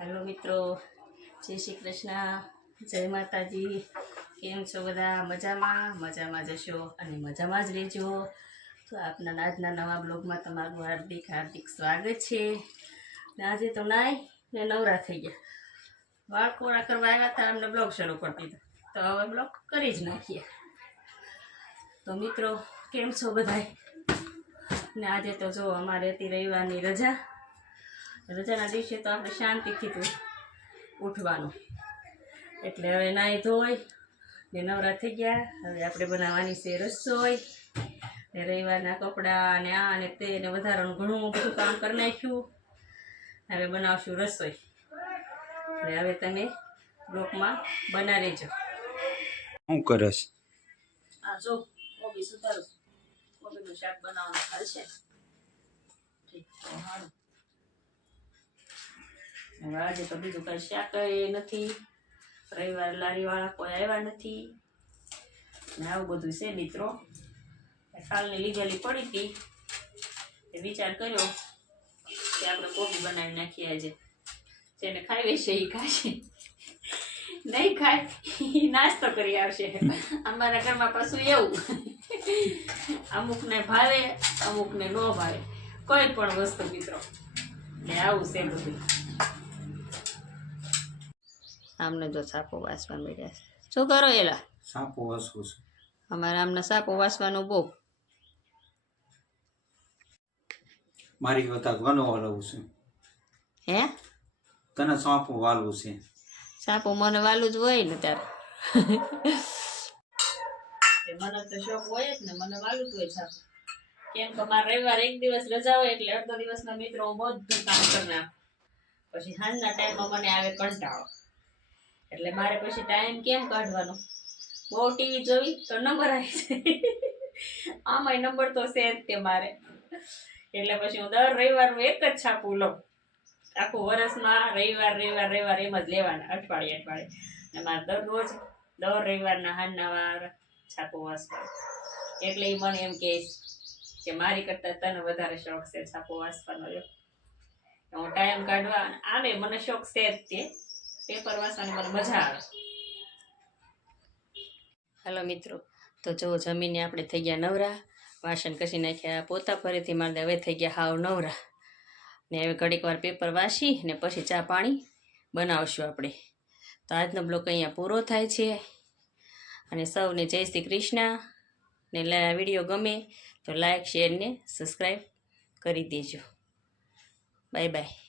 Hello મિત્રો, જય શ્રી કૃષ્ણ. જય માતાજી. કેમ છો બધા? મજામાં? મજામાં જશો અને મજામાં જ રહેજો. તો આપના આજના નવા બ્લોગમાં તમારું હાર્દિક હાર્દિક સ્વાગત છે. આજે તો નાય, ને નવરા થઈ ગયા. વાળ કોરા કરવા આવ્યા હતા અમને બ્લોગ શરૂ કરી દીધો. તો હવે બ્લોગ કરી જ નાખીએ. તો મિત્રો, કેમ છો બધાય? ને આજે તો જો અમારે હતી રવિવારની રજા. રજાના દિવસે તો આપણે શાંતિથી તો ઉઠવાનું. એટલે હવે નાહી ધોઈ ને નવરા થઈ ગયા. હવે આપણે બનાવવાની છે રસોઈ. ને રવિવારના કપડાં ને આ ને તે ને વધારાનું ઘણું બધું કામ કરી નાખ્યું. હવે બનાવશું રસોઈ. એટલે હવે તમે બ્લોકમાં બના રહેજો. શું કરસ? આ જો કોબી સુધારું કોબીનું શાક બનાવવાનું હાલશે ઠીક હવે આજે તો બીજું કાંઈ શાક નથી. રવિવાર લારીવાળા કોઈ આવ્યા નથી. ને આવું બધું છે મિત્રો. કાલની લીધેલી પડી હતી. એ વિચાર કર્યો કે આપણે કોબી બનાવી નાખીએ આજે. જેને ખાઈ છે એ ખાશે. નહીં ખાય નાસ્તો કરી આવશે. અમારા ઘરમાં પાછું એવું. અમુકને ભાવે, અમુકને ન ભાવે. કોઈ પણ વસ્તુ મિત્રો. ને આવું છે બધું. આમને જો સાપો વાસવા બેઠા છે. શું કરો એલા? સાપો વાસવું છે. અમારે આમને સાપો વાસવાનું બહુ. મારી કરતા ઘણો વાલવું છે. હે? તને સાપો વાલવું છે. સાપો મને વાલું જ હોય ને ત્યારે. મને તો શોખ હોય જ ને મને વાલું જ હોય સાપો. કેમ કે મારે રવિવાર એક દિવસ રજા હોય એટલે અડધો દિવસના મિત્રો બધું કામ કરી નાખું પછી સાંજના ટાઈમમાં મને આવે કંટાળો. એટલે મારે પછી ટાઈમ કેમ કાઢવાનો? બહુ ટીવી જોઈ તો નંબર આવી જાય. આમાંય નંબર તો છે જ તે મારે. એટલે પછી હું દર રવિવારનું એક જ છાપું લઉં. આખું વર્ષમાં રવિવાર રવિવાર રવિવાર એમ જ લેવાના, અઠવાડિયે અઠવાડિયે. અને મારે દરરોજ દર રવિવારના હાંજના વાર છાપો વાંચવાનો એટલે એ મને એમ કહે કે મારી કરતાં તને વધારે શોખ છે છાપો વાંચવાનો હું ટાઈમ કાઢવા, આમે મને શોખ છે જ તે. પેપર વાંચવાની મને મજા આવે. હાલો મિત્રો, તો જો જમીને આપણે થઈ ગયા નવરા, વાસણ કસી નાખ્યા, પોતા ફરીથી મારે હવે થઈ ગયા હાવ નવરા. ને હવે ઘડીક વાર પેપર વાસી ને પછી ચા પાણી બનાવશું આપણે. તો આજનો બ્લોક અહીંયા પૂરો થાય છે. અને સૌને જય શ્રી કૃષ્ણ. ને વીડિયો ગમે તો લાઈક, શેર ને સબસ્ક્રાઈબ કરી દેજો. Bye bye.